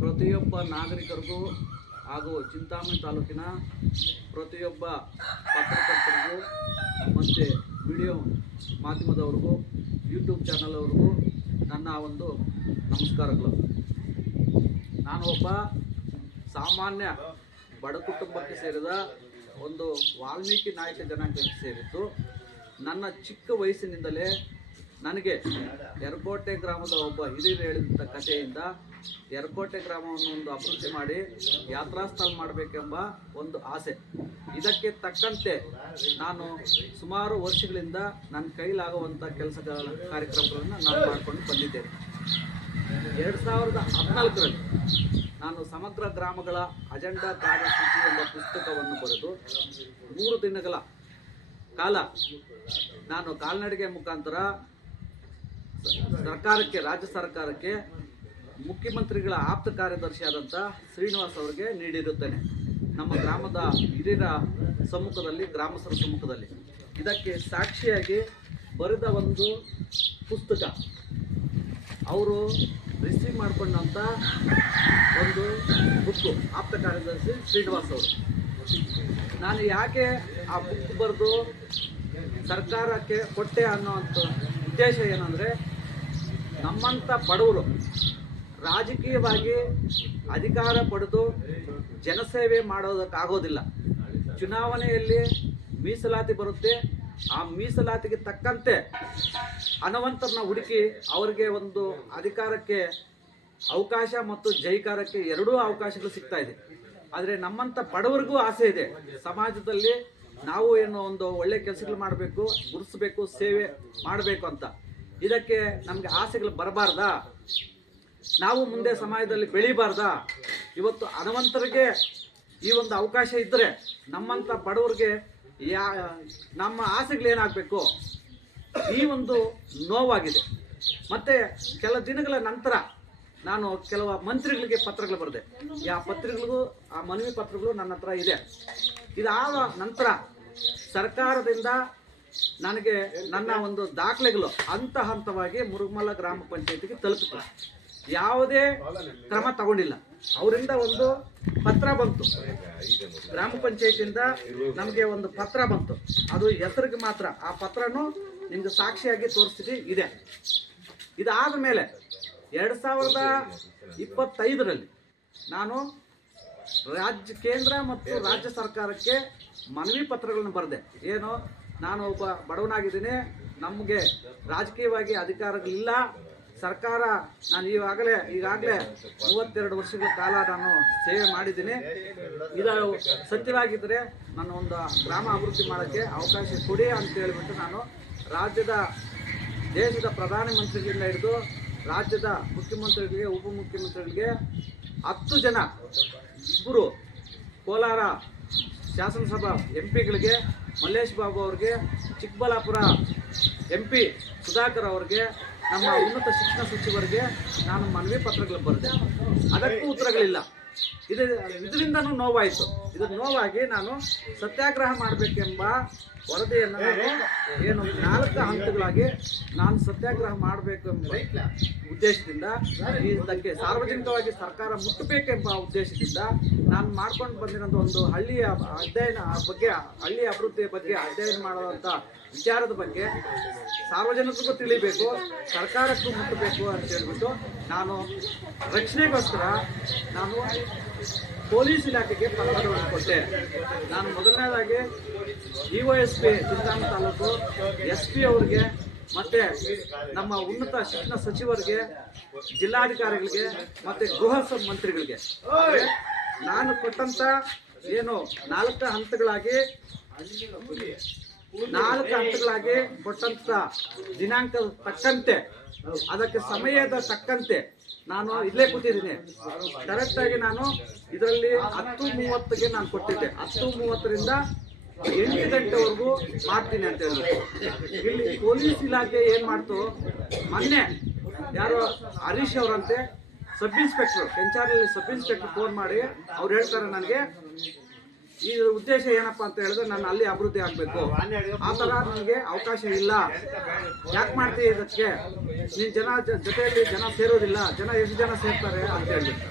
ಪ್ರತಿಯೊಬ್ಬ ನಾಗರಿಕರಿಗೂ ಹಾಗೂ ಚಿಂತಾಮಣಿ ತಾಲೂಕಿನ ಪ್ರತಿಯೊಬ್ಬ ಪತ್ರಕರ್ತರಿಗೂ ಮತ್ತು ವಿಡಿಯೋ ಮಾಧ್ಯಮದವ್ರಿಗೂ ಯೂಟ್ಯೂಬ್ ಚಾನಲ್ ಅವ್ರಿಗೂ ನನ್ನ ಒಂದು ನಮಸ್ಕಾರಗಳು. ನಾನು ಒಬ್ಬ ಸಾಮಾನ್ಯ ಬಡ ಕುಟುಂಬಕ್ಕೆ ಸೇರಿದ ಒಂದು ವಾಲ್ಮೀಕಿ ನಾಯಕ ಜನಾಂಗಕ್ಕೆ ಸೇರಿದ್ದು, ನನ್ನ ಚಿಕ್ಕ ವಯಸ್ಸಿನಿಂದಲೇ ನನಗೆ ಎರ್ಕೋಟೆ ಗ್ರಾಮದ ಒಬ್ಬ ಹಿರಿಯರು ಹೇಳಿದಂಥ ಕಥೆಯಿಂದ ಎರ್ಕೋಟೆ ಗ್ರಾಮವನ್ನು ಒಂದು ಅಭಿವೃದ್ಧಿ ಮಾಡಿ ಯಾತ್ರಾ ಸ್ಥಳ ಮಾಡಬೇಕೆಂಬ ಒಂದು ಆಸೆ. ಇದಕ್ಕೆ ತಕ್ಕಂತೆ ನಾನು ಸುಮಾರು ವರ್ಷಗಳಿಂದ ನನ್ನ ಕೈಲಾಗುವಂಥ ಕೆಲಸಗಳ ಕಾರ್ಯಕ್ರಮಗಳನ್ನು ನಾನು ಮಾಡಿಕೊಂಡು ಬಂದಿದ್ದೇನೆ. ಎರಡು ಸಾವಿರದ ಹದಿನಾಲ್ಕರಲ್ಲಿ ನಾನು ಸಮಗ್ರ ಗ್ರಾಮಗಳ ಅಜೆಂಡಾ ಕಾರ್ಯಸೂಚಿ ಎಂಬ ಪುಸ್ತಕವನ್ನು ಬರೆದು ಮೂರು ದಿನಗಳ ಕಾಲ ನಾನು ಕಾಲ್ನಡಿಗೆ ಮುಖಾಂತರ ಸರ್ಕಾರಕ್ಕೆ, ರಾಜ್ಯ ಸರ್ಕಾರಕ್ಕೆ ಮುಖ್ಯಮಂತ್ರಿಗಳ ಆಪ್ತ ಕಾರ್ಯದರ್ಶಿಯಾದಂಥ ಶ್ರೀನಿವಾಸ್ ಅವರಿಗೆ ನೀಡಿರುತ್ತೇನೆ. ನಮ್ಮ ಗ್ರಾಮದ ಹಿರಿಯರ ಸಮ್ಮುಖದಲ್ಲಿ, ಗ್ರಾಮಸ್ಥರ ಸಮ್ಮುಖದಲ್ಲಿ. ಇದಕ್ಕೆ ಸಾಕ್ಷಿಯಾಗಿ ಬರೆದ ಒಂದು ಪುಸ್ತಕ. ಅವರು ರಿಸೀವ್ ಮಾಡಿಕೊಂಡಂಥ ಒಂದು ಬುಕ್ಕು ಆಪ್ತ ಕಾರ್ಯದರ್ಶಿ ಶ್ರೀನಿವಾಸ್ ಅವರು. ನಾನು ಯಾಕೆ ಆ ಬುಕ್ ಬರೆದು ಸರ್ಕಾರಕ್ಕೆ ಕೊಟ್ಟೆ ಅನ್ನೋಂಥ ಉದ್ದೇಶ ಏನಂದರೆ ನಮ್ಮಂಥ ಬಡವರು ರಾಜಕೀಯವಾಗಿ ಅಧಿಕಾರ ಪಡೆದು ಜನಸೇವೆ ಮಾಡೋದಕ್ಕಾಗೋದಿಲ್ಲ. ಚುನಾವಣೆಯಲ್ಲಿ ಮೀಸಲಾತಿ ಬರುತ್ತೆ. ಆ ಮೀಸಲಾತಿಗೆ ತಕ್ಕಂತೆ ಹಣವಂತರನ್ನ ಹುಡುಕಿ ಅವರಿಗೆ ಒಂದು ಅಧಿಕಾರಕ್ಕೆ ಅವಕಾಶ ಮತ್ತು ಜೈಕಾರಕ್ಕೆ ಎರಡೂ ಅವಕಾಶಗಳು ಸಿಗ್ತಾ ಇದೆ. ಆದರೆ ನಮ್ಮಂಥ ಬಡವರಿಗೂ ಆಸೆ ಇದೆ. ಸಮಾಜದಲ್ಲಿ ನಾವು ಏನು ಒಂದು ಒಳ್ಳೆ ಕೆಲಸಗಳು ಮಾಡಬೇಕು ಗುರುಸಬೇಕು ಸೇವೆ ಮಾಡಬೇಕು ಅಂತ. ಇದಕ್ಕೆ ನಮಗೆ ಆಸೆಗಳು ಬರಬಾರ್ದಾ? ನಾವು ಮುಂದೆ ಸಮಾಜದಲ್ಲಿ ಬೆಳಿಬಾರ್ದಾ? ಇವತ್ತು ಹಣವಂತರಿಗೆ ಈ ಒಂದು ಅವಕಾಶ ಇದ್ದರೆ ನಮ್ಮಂಥ ಬಡವರಿಗೆ ಯಾ, ನಮ್ಮ ಆಸೆಗಳೇನಾಗಬೇಕು ಈ ಒಂದು ನೋವಾಗಿದೆ. ಮತ್ತು ಕೆಲ ದಿನಗಳ ನಂತರ ನಾನು ಕೆಲವು ಮಂತ್ರಿಗಳಿಗೆ ಪತ್ರಗಳು ಬರೆದೆ. ಆ ಪತ್ರಗಳಿಗೂ, ಆ ಮನವಿ ಪತ್ರಗಳು ನನ್ನ ಹತ್ರ ಇದೆ. ಇದಾದ ನಂತರ ಸರ್ಕಾರದಿಂದ ನನಗೆ ನನ್ನ ಒಂದು ದಾಖಲೆಗಳು ಹಂತ ಹಂತವಾಗಿ ಮುರುಗಮಲ ಗ್ರಾಮ ಪಂಚಾಯತಿಗೆ ತಲುಪಿತು ಯಾವುದೇ ಕ್ರಮ ತಗೊಂಡಿಲ್ಲ. ಅವರಿಂದ ಒಂದು ಪತ್ರ ಬಂತು. ಗ್ರಾಮ ಪಂಚಾಯತಿಯಿಂದ ನಮಗೆ ಒಂದು ಪತ್ರ ಬಂತು. ಅದು ಹೆಸರಿಗೆ ಮಾತ್ರ. ಆ ಪತ್ರನೂ ನಿಮ್ಗೆ ಸಾಕ್ಷಿಯಾಗಿ ತೋರಿಸ್ತೀವಿ ಇದೆ. ಇದಾದ ಮೇಲೆ ಎರಡು ಸಾವಿರದ ಇಪ್ಪತ್ತೈದರಲ್ಲಿ ನಾನು ರಾಜ್ಯ ಕೇಂದ್ರ ಮತ್ತು ರಾಜ್ಯ ಸರ್ಕಾರಕ್ಕೆ ಮನವಿ ಪತ್ರಗಳನ್ನು ಬರೆದೆ. ಏನು ನಾನು ಒಬ್ಬ ಬಡವನಾಗಿದ್ದೀನಿ ನಮಗೆ ರಾಜಕೀಯವಾಗಿ ಅಧಿಕಾರಗಳಿಲ್ಲ ಸರ್ಕಾರ ನಾನು ಈಗಾಗಲೇ ಈಗಾಗಲೇ ಮೂವತ್ತೆರಡು ವರ್ಷಗಳ ಕಾಲ ನಾನು ಸೇವೆ ಮಾಡಿದ್ದೀನಿ. ಇದು ಸತ್ಯವಾಗಿದ್ದರೆ ನನ್ನ ಒಂದು ಗ್ರಾಮ ಅಭಿವೃದ್ಧಿ ಮಾಡೋಕ್ಕೆ ಅವಕಾಶ ಕೊಡಿ ಅಂತ ಹೇಳಿಬಿಟ್ಟು ನಾನು ರಾಜ್ಯದ ದೇಶದ ಪ್ರಧಾನಮಂತ್ರಿಗಳಿಂದ ಹಿಡಿದು ರಾಜ್ಯದ ಮುಖ್ಯಮಂತ್ರಿಗಳಿಗೆ, ಉಪಮುಖ್ಯಮಂತ್ರಿಗಳಿಗೆ ಹತ್ತು ಜನ ಇಬ್ಬರು ಕೋಲಾರ ಶಾಸನಸಭಾ ಎಂ ಪಿಗಳಿಗೆ ಮಲ್ಲೇಶ್ ಬಾಬು ಅವ್ರಿಗೆ, ಚಿಕ್ಕಬಳ್ಳಾಪುರ ಎಂ ಪಿ ಸುಧಾಕರ್ ಅವ್ರಿಗೆ, ನಮ್ಮ ಉನ್ನತ ಶಿಕ್ಷಣ ಸಚಿವರಿಗೆ ನಾನು ಮನವಿ ಪತ್ರಗಳು ಬರೆದೆ. ಅದಕ್ಕೂ ಉತ್ತರಗಳಿಲ್ಲ. ಇದು ಇದರಿಂದನೂ ನೋವಾಯಿತು. ಇದು ನೋವಾಗಿ ನಾನು ಸತ್ಯಾಗ್ರಹ ಮಾಡಬೇಕೆಂಬ ವರದಿಯನ್ನು ನಾನು ಏನು ನಾಲ್ಕು ಹಂತಗಳಾಗಿ ನಾನು ಸತ್ಯಾಗ್ರಹ ಮಾಡಬೇಕೆಂಬ ಉದ್ದೇಶದಿಂದ ಇದಕ್ಕೆ ಸಾರ್ವಜನಿಕವಾಗಿ ಸರ್ಕಾರ ಮುಟ್ಟಬೇಕೆಂಬ ಉದ್ದೇಶದಿಂದ ನಾನು ಮಾಡ್ಕೊಂಡು ಬಂದಿರೋಂಥ ಒಂದು ಹಳ್ಳಿಯ ಅಧ್ಯಯನ ಬಗ್ಗೆ, ಹಳ್ಳಿಯ ಅಭಿವೃದ್ಧಿಯ ಬಗ್ಗೆ ಅಧ್ಯಯನ ಮಾಡುವಂಥ ವಿಚಾರದ ಬಗ್ಗೆ ಸಾರ್ವಜನಿಕರಿಗೂ ತಿಳಿಬೇಕು, ಸರ್ಕಾರಕ್ಕೂ ಮುಟ್ಟಬೇಕು ಅಂತ ಹೇಳ್ಬಿಟ್ಟು ನಾನು ರಕ್ಷಣೆಗೋಸ್ಕರ ನಾನು ಪೊಲೀಸ್ ಇಲಾಖೆಗೆ ಪತ್ರಗಳನ್ನು ಕೊಟ್ಟೆ ನಾನು ಮೊದಲನೇದಾಗಿ ಡಿ ಒ ಎಸ್ ಪಿ ಚಿಂತಾಮ ತಾಲೂಕು, ಎಸ್ ಪಿ ಅವ್ರಿಗೆ ಮತ್ತೆ ನಮ್ಮ ಉನ್ನತ ಶಿಕ್ಷಣ ಸಚಿವರಿಗೆ, ಜಿಲ್ಲಾಧಿಕಾರಿಗಳಿಗೆ ಮತ್ತೆ ಗೃಹ ಮಂತ್ರಿಗಳಿಗೆ ನಾನು ಕೊಟ್ಟಂತ ಏನು ನಾಲ್ಕು ಹಂತಗಳಾಗಿ ನಾಲ್ಕು ಹಂತಗಳಾಗಿ ಕೊಟ್ಟಂತ ದಿನಾಂಕ ತಕ್ಕಂತೆ, ಅದಕ್ಕೆ ಸಮಯದ ತಕ್ಕಂತೆ ನಾನು ಇಲ್ಲೇ ಕೂತಿದ್ದೀನಿ. ಕರೆಕ್ಟ್ ಆಗಿ ನಾನು ಇದರಲ್ಲಿ ಹತ್ತು ಮೂವತ್ತಿಗೆ ನಾನು ಕೊಟ್ಟಿದ್ದೆ. ಹತ್ತು ಮೂವತ್ತರಿಂದ ಎಂಟು ಗಂಟೆವರೆಗೂ ಮಾಡ್ತೀನಿ ಅಂತ ಹೇಳಿದ್ರು. ಇಲ್ಲಿ ಪೊಲೀಸ್ ಇಲಾಖೆ ಏನ್ ಮಾಡ್ತು? ಮೊನ್ನೆ ಯಾರೋ ಹರೀಶ್ ಅವರಂತೆ, ಸಬ್ ಇನ್ಸ್ಪೆಕ್ಟರ್ ಕೆಂಚಾರಲ್ಲಿ ಸಬ್ ಇನ್ಸ್ಪೆಕ್ಟರ್ ಫೋನ್ ಮಾಡಿ ಅವ್ರು ಹೇಳ್ತಾರೆ ನನಗೆ ಈ ಉದ್ದೇಶ ಏನಪ್ಪಾ ಅಂತ ಹೇಳಿದ್ರೆ ನಾನು ಅಲ್ಲಿ ಅಭಿವೃದ್ಧಿ ಆಗ್ಬೇಕು. ಆ ತರ ನನಗೆ ಅವಕಾಶ ಇಲ್ಲ. ಯಾಕೆ ಮಾಡ್ತೀವಿ ಇದಕ್ಕೆ? ನೀನ್ ಜನ ಜೊತೆಯಲ್ಲಿ ಜನ ಸೇರೋದಿಲ್ಲ. ಜನ ಎಷ್ಟು ಜನ ಸೇರ್ತಾರೆ ಅಂತ ಹೇಳ್ಬಿಟ್ಟು